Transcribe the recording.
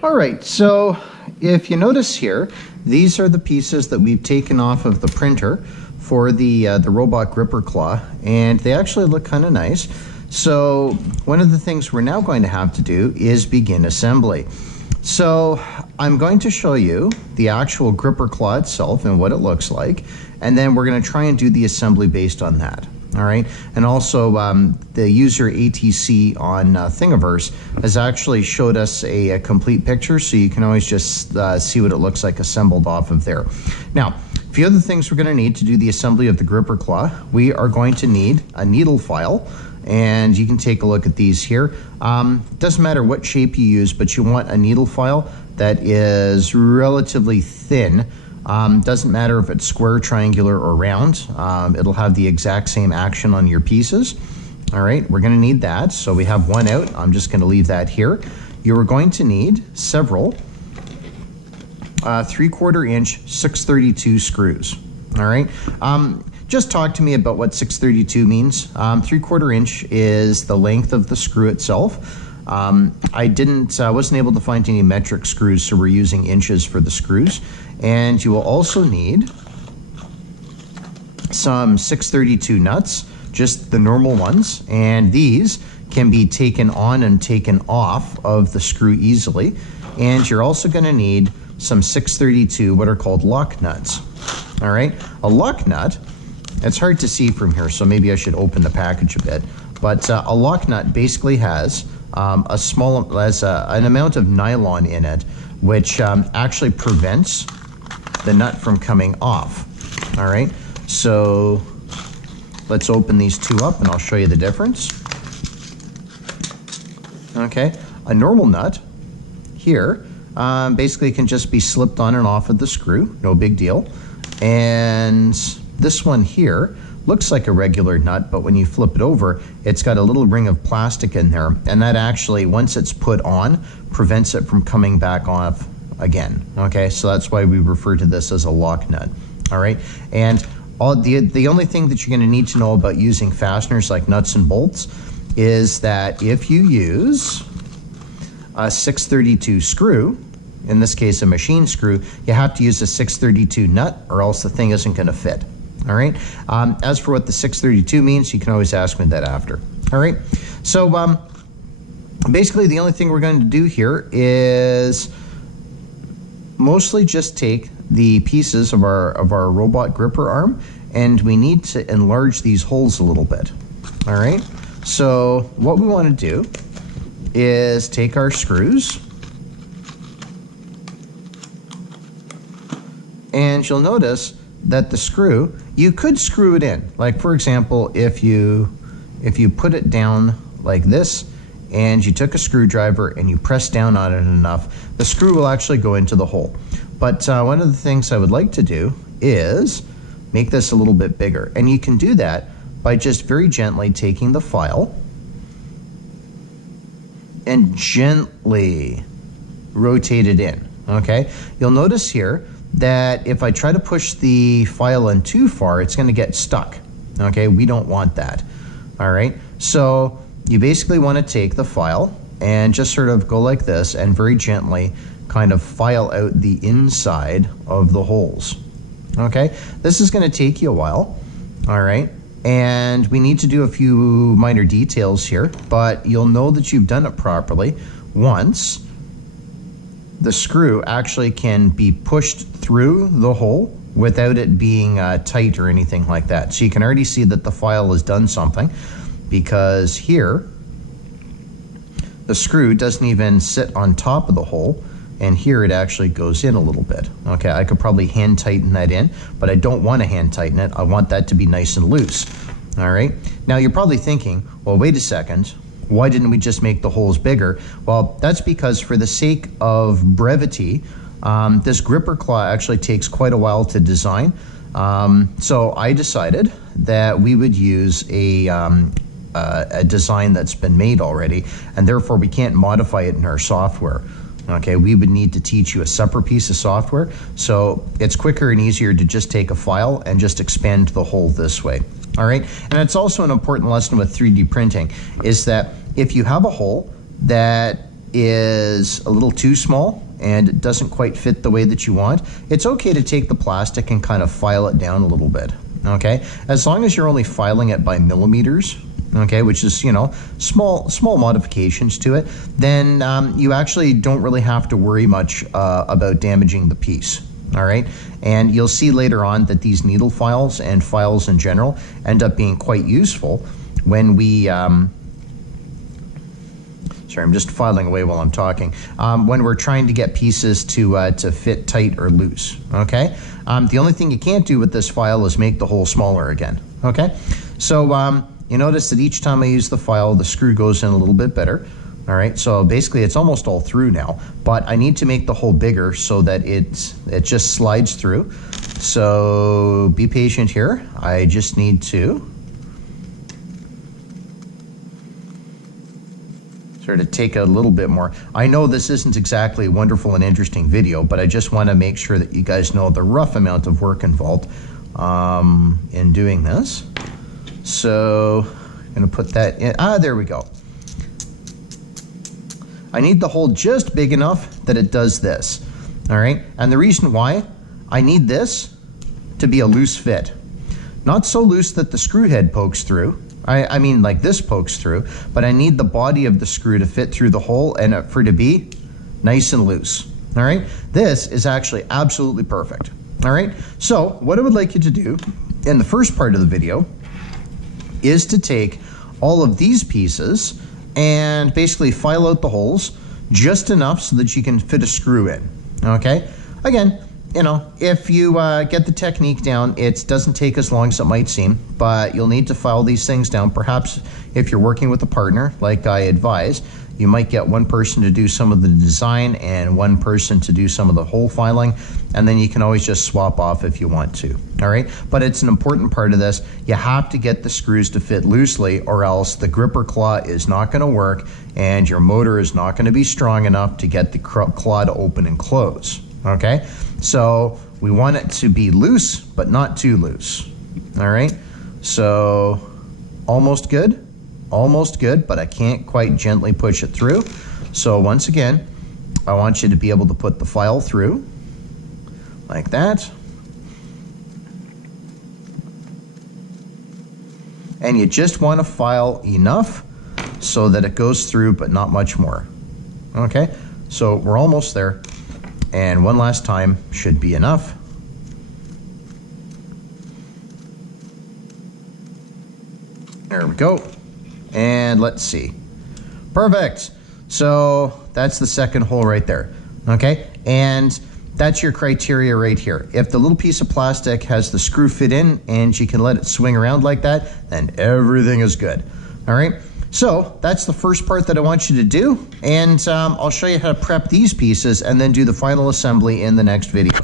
All right, so if you notice here, these are the pieces that we've taken off of the printer for the robot gripper claw, and they actually look kind of nice. So one of the things we're now going to have to do is begin assembly. So I'm going to show you the actual gripper claw itself and what it looks like, and then we're going to try and do the assembly based on that. All right, and also the user ATC on Thingiverse has actually showed us a complete picture, so you can always just see what it looks like assembled off of there. Now, a few other things we're going to need to do the assembly of the gripper claw. We are going to need a needle file, and you can take a look at these here. Doesn't matter what shape you use, but you want a needle file that is relatively thin. Doesn't matter if it's square, triangular, or round. It'll have the exact same action on your pieces. All right, we're going to need that. So we have one out. I'm just going to leave that here. You are going to need several 3/4 inch 632 screws. All right. Just talk to me about what 632 means. 3/4 inch is the length of the screw itself. I wasn't able to find any metric screws, so we're using inches for the screws. And you will also need some 632 nuts, just the normal ones, and these can be taken on and taken off of the screw easily. And you're also going to need some 632 what are called lock nuts. All right, a lock nut, it's hard to see from here, so maybe I should open the package a bit, but a lock nut basically has an amount of nylon in it, which actually prevents the nut from coming off. All right, so let's open these two up and I'll show you the difference. Okay, a normal nut here basically can just be slipped on and off of the screw, no big deal. And this one here looks like a regular nut, but when you flip it over, it's got a little ring of plastic in there, and that actually, once it's put on, prevents it from coming back off again. Okay, so that's why we refer to this as a lock nut. All right, and the only thing that you're going to need to know about using fasteners like nuts and bolts is that if you use a 632 screw, in this case a machine screw, you have to use a 632 nut or else the thing isn't going to fit. All right, as for what the 632 means, you can always ask me that after. All right, so basically the only thing we're going to do here is mostly just take the pieces of our robot gripper arm, and we need to enlarge these holes a little bit. All right, so what we want to do is take our screws, and you'll notice that the screw, you could screw it in. Like for example, if you put it down like this and you took a screwdriver and you press down on it enough, the screw will actually go into the hole. But one of the things I would like to do is make this a little bit bigger. And you can do that by just very gently taking the file and gently rotate it in, okay? You'll notice here that if I try to push the file in too far, it's going to get stuck. Okay, we don't want that. All right, so you basically want to take the file and just sort of go like this and very gently kind of file out the inside of the holes. Okay, this is going to take you a while. All right, and we need to do a few minor details here, but you'll know that you've done it properly once the screw actually can be pushed through the hole without it being tight or anything like that. So you can already see that the file has done something, because here the screw doesn't even sit on top of the hole, and here it actually goes in a little bit. Okay, I could probably hand tighten that in, but I don't want to hand tighten it. I want that to be nice and loose. All right, now you're probably thinking, well, wait a second, why didn't we just make the holes bigger? Well, that's because for the sake of brevity, this gripper claw actually takes quite a while to design. So I decided that we would use a design that's been made already, and therefore we can't modify it in our software. Okay, we would need to teach you a separate piece of software. So it's quicker and easier to just take a file and just expand the hole this way. All right, and it's also an important lesson with 3D printing is that if you have a hole that is a little too small and it doesn't quite fit the way that you want, it's okay to take the plastic and kind of file it down a little bit, okay? As long as you're only filing it by millimeters, okay, which is, you know, small modifications to it, then you actually don't really have to worry much about damaging the piece, all right? And you'll see later on that these needle files and files in general end up being quite useful when we, sorry, I'm just filing away while I'm talking. When we're trying to get pieces to fit tight or loose, okay? The only thing you can't do with this file is make the hole smaller again, okay? So you notice that each time I use the file, the screw goes in a little bit better, all right? So basically it's almost all through now, but I need to make the hole bigger so that it just slides through. So be patient here. I just need to sort of take a little bit more. I know this isn't exactly a wonderful and interesting video, but I just want to make sure that you guys know the rough amount of work involved in doing this. So I'm going to put that in. There we go. I need the hole just big enough that it does this. All right. And the reason why I need this to be a loose fit, not so loose that the screw head pokes through. I mean like this pokes through, but I need the body of the screw to fit through the hole and for it to be nice and loose. All right. This is actually absolutely perfect. All right. So what I would like you to do in the first part of the video is to take all of these pieces and basically file out the holes just enough so that you can fit a screw in, okay? Again, you know, if you get the technique down, it doesn't take as long as it might seem, but you'll need to file these things down. Perhaps if you're working with a partner, like I advise, you might get one person to do some of the design and one person to do some of the hole filing, and then you can always just swap off if you want to, all right? But it's an important part of this. You have to get the screws to fit loosely or else the gripper claw is not gonna work and your motor is not gonna be strong enough to get the claw to open and close, okay? So we want it to be loose, but not too loose, all right? So almost good. Almost good, but I can't quite gently push it through. So once again, I want you to be able to put the file through like that. And you just want to file enough so that it goes through, but not much more. Okay, so we're almost there. And one last time should be enough. There we go. And let's see. Perfect. So that's the second hole right there. Okay. And that's your criteria right here. If the little piece of plastic has the screw fit in and you can let it swing around like that, then everything is good. All right. So that's the first part that I want you to do. And I'll show you how to prep these pieces and then do the final assembly in the next video.